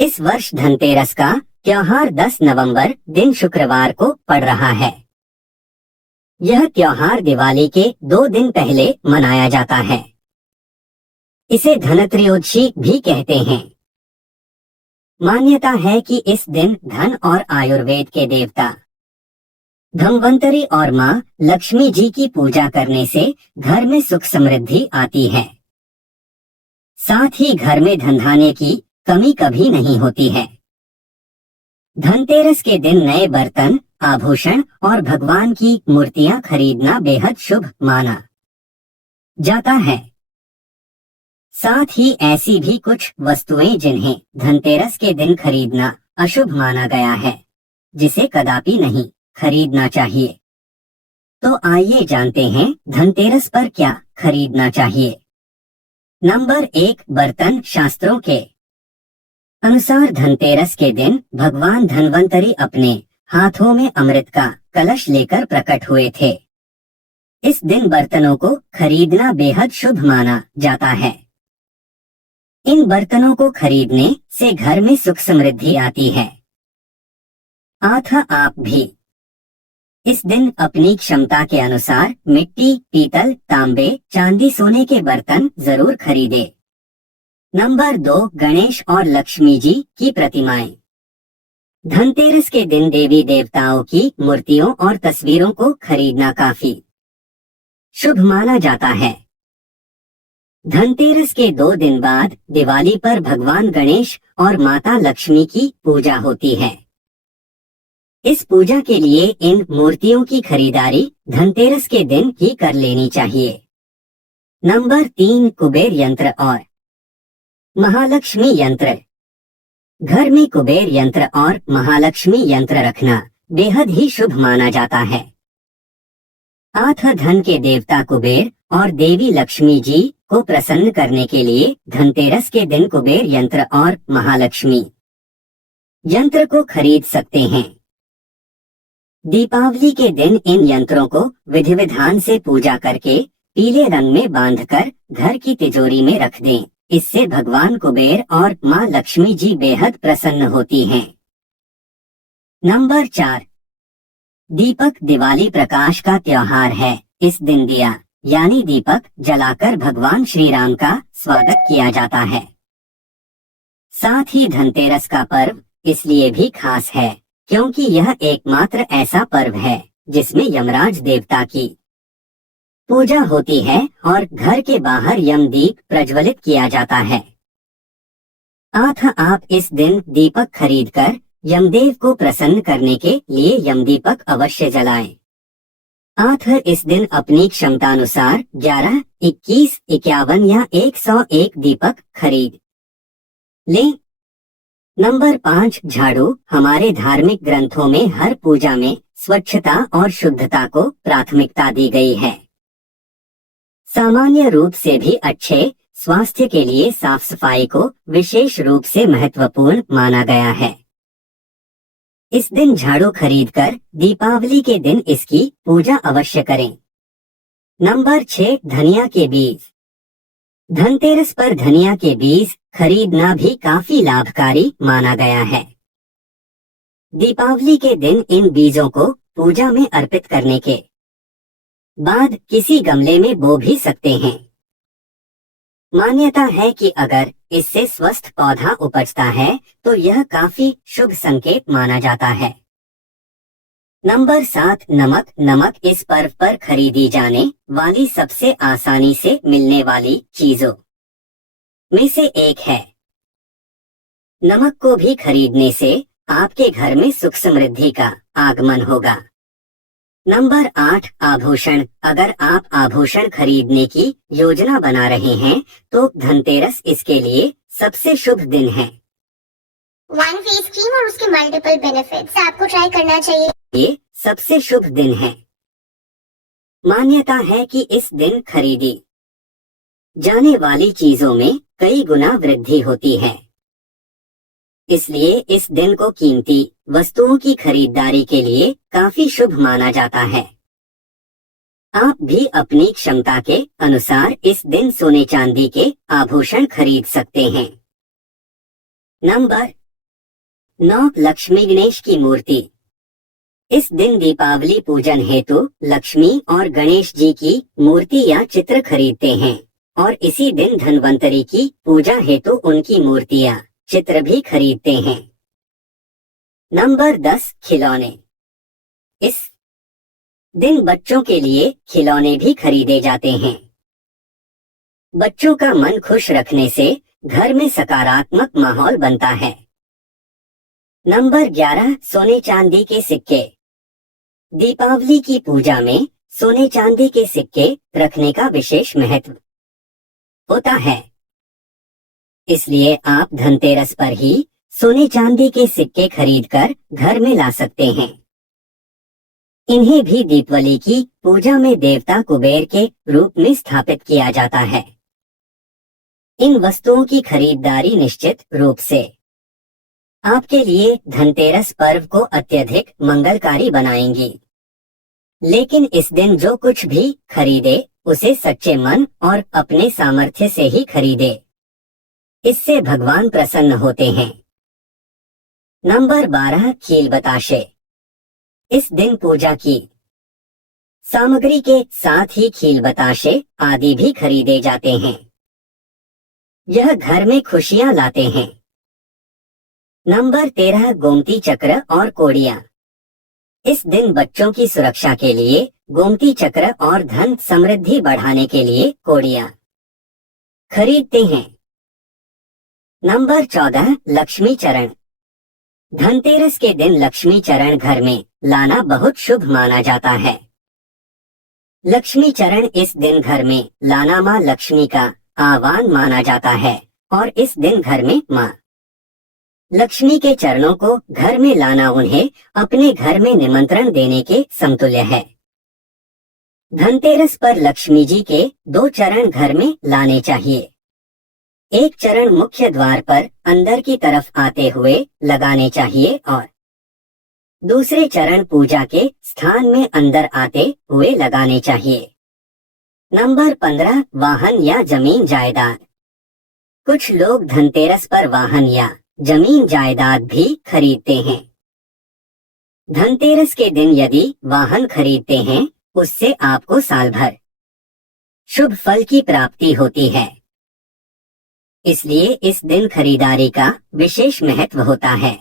इस वर्ष धनतेरस का त्योहार 10 नवंबर दिन शुक्रवार को पड़ रहा है। यह त्योहार दिवाली के 2 दिन पहले मनाया जाता है। इसे धनत्रयोदशी भी कहते हैं। मान्यता है कि इस दिन धन और आयुर्वेद के देवता धन्वंतरी और मां लक्ष्मी जी की पूजा करने से घर में सुख समृद्धि आती है। साथ ही घर में धनधान्य की कमी कभी नहीं होती है। धनतेरस के दिन नए बर्तन, आभूषण और भगवान की मूर्तियां खरीदना बेहद शुभ माना जाता है। साथ ही ऐसी भी कुछ वस्तुएं जिन्हें धनतेरस के दिन खरीदना अशुभ माना गया है, जिसे कदापि नहीं खरीदना चाहिए। तो आइए जानते हैं धनतेरस पर क्या खरीदना चाहिए। नंबर 1, बर्तन। शास्त्रों के अनुसार धनतेरस के दिन भगवान धन्वंतरी अपने हाथों में अमृत का कलश लेकर प्रकट हुए थे। इस दिन बर्तनों को खरीदना बेहद शुभ माना जाता है। इन बर्तनों को खरीदने से घर में सुख समृद्धि आती है। आप भी इस दिन अपनी क्षमता के अनुसार मिट्टी, पीतल, तांबे, चांदी, सोने के बर्तन जरूर खरीदे। नंबर 2, गणेश और लक्ष्मी जी की प्रतिमाएं। धनतेरस के दिन देवी देवताओं की मूर्तियों और तस्वीरों को खरीदना काफी शुभ माना जाता है। धनतेरस के 2 दिन बाद दिवाली पर भगवान गणेश और माता लक्ष्मी की पूजा होती है। इस पूजा के लिए इन मूर्तियों की खरीदारी धनतेरस के दिन ही कर लेनी चाहिए। नंबर 3, कुबेर यंत्र और महालक्ष्मी यंत्र। घर में कुबेर यंत्र और महालक्ष्मी यंत्र रखना बेहद ही शुभ माना जाता है। धन के देवता कुबेर और देवी लक्ष्मी जी को प्रसन्न करने के लिए धनतेरस के दिन कुबेर यंत्र और महालक्ष्मी यंत्र को खरीद सकते हैं। दीपावली के दिन इन यंत्रों को विधि विधान से पूजा करके पीले रंग में बांधकर घर की तिजोरी में रख दें। इससे भगवान कुबेर और मां लक्ष्मी जी बेहद प्रसन्न होती हैं। नंबर 4, दीपक। दिवाली प्रकाश का त्योहार है। इस दिन दिया यानी दीपक जलाकर भगवान श्री राम का स्वागत किया जाता है। साथ ही धनतेरस का पर्व इसलिए भी खास है क्योंकि यह एकमात्र ऐसा पर्व है जिसमें यमराज देवता की पूजा होती है और घर के बाहर यमदीप प्रज्वलित किया जाता है। आप इस दिन दीपक खरीदकर यमदेव को प्रसन्न करने के लिए यमदीपक अवश्य जलाएं। इस दिन अपनी क्षमतानुसार 11, 21, 51 या 101 दीपक खरीद लें। नंबर 5, झाड़ू। हमारे धार्मिक ग्रंथों में हर पूजा में स्वच्छता और शुद्धता को प्राथमिकता दी गई है। सामान्य रूप से भी अच्छे स्वास्थ्य के लिए साफ सफाई को विशेष रूप से महत्वपूर्ण माना गया है। इस दिन झाड़ू खरीदकर दीपावली के दिन इसकी पूजा अवश्य करें। नंबर 6, धनिया के बीज। धनतेरस पर धनिया के बीज खरीदना भी काफी लाभकारी माना गया है। दीपावली के दिन इन बीजों को पूजा में अर्पित करने के बाद किसी गमले में बो भी सकते हैं। मान्यता है कि अगर इससे स्वस्थ पौधा उपजता है तो यह काफी शुभ संकेत माना जाता है। नंबर 7, नमक। नमक इस पर्व पर खरीदी जाने वाली सबसे आसानी से मिलने वाली चीजों में से एक है। नमक को भी खरीदने से आपके घर में सुख समृद्धि का आगमन होगा। नंबर 8, आभूषण। अगर आप आभूषण खरीदने की योजना बना रहे हैं तो धनतेरस इसके लिए सबसे शुभ दिन है। वन फेस क्रीम और उसके मल्टीपल बेनिफिट्स आपको ट्राई करना चाहिए। ये सबसे शुभ दिन है। मान्यता है कि इस दिन खरीदी जाने वाली चीजों में कई गुना वृद्धि होती है। इसलिए इस दिन को कीमती वस्तुओं की खरीदारी के लिए काफी शुभ माना जाता है। आप भी अपनी क्षमता के अनुसार इस दिन सोने चांदी के आभूषण खरीद सकते हैं। नंबर 9 लक्ष्मी गणेश की मूर्ति। इस दिन दीपावली पूजन हेतु लक्ष्मी और गणेश जी की मूर्ति या चित्र खरीदते हैं और इसी दिन धन्वंतरी की पूजा हेतु उनकी मूर्तियां चित्र भी खरीदते हैं। नंबर 10 खिलौने। इस दिन बच्चों के लिए खिलौने भी खरीदे जाते हैं। बच्चों का मन खुश रखने से घर में सकारात्मक माहौल बनता है। नंबर 11 सोने चांदी के सिक्के। दीपावली की पूजा में सोने चांदी के सिक्के रखने का विशेष महत्व होता है, इसलिए आप धनतेरस पर ही सोने चांदी के सिक्के खरीदकर घर में ला सकते हैं। इन्हें भी दीपावली की पूजा में देवता कुबेर के रूप में स्थापित किया जाता है। इन वस्तुओं की खरीदारी निश्चित रूप से आपके लिए धनतेरस पर्व को अत्यधिक मंगलकारी बनाएंगी। लेकिन इस दिन जो कुछ भी खरीदे उसे सच्चे मन और अपने सामर्थ्य से ही खरीदे, इससे भगवान प्रसन्न होते हैं। नंबर 12 खील बताशे। इस दिन पूजा की सामग्री के साथ ही खील बताशे आदि भी खरीदे जाते हैं। यह घर में खुशियां लाते हैं। नंबर 13 गोमती चक्र और कोड़ियां। इस दिन बच्चों की सुरक्षा के लिए गोमती चक्र और धन समृद्धि बढ़ाने के लिए कोड़ियां खरीदते हैं। नंबर 14 लक्ष्मी चरण। धनतेरस के दिन लक्ष्मी चरण घर में लाना बहुत शुभ माना जाता है। लक्ष्मी चरण इस दिन घर में लाना मां लक्ष्मी का आह्वान माना जाता है और इस दिन घर में मां लक्ष्मी के चरणों को घर में लाना उन्हें अपने घर में निमंत्रण देने के समतुल्य है। धनतेरस पर लक्ष्मी जी के 2 चरण घर में लाने चाहिए। एक चरण मुख्य द्वार पर अंदर की तरफ आते हुए लगाने चाहिए और दूसरे चरण पूजा के स्थान में अंदर आते हुए लगाने चाहिए। नंबर 15 वाहन या जमीन जायदाद। कुछ लोग धनतेरस पर वाहन या जमीन जायदाद भी खरीदते हैं। धनतेरस के दिन यदि वाहन खरीदते हैं उससे आपको साल भर शुभ फल की प्राप्ति होती है, इसलिए इस दिन खरीदारी का विशेष महत्व होता है।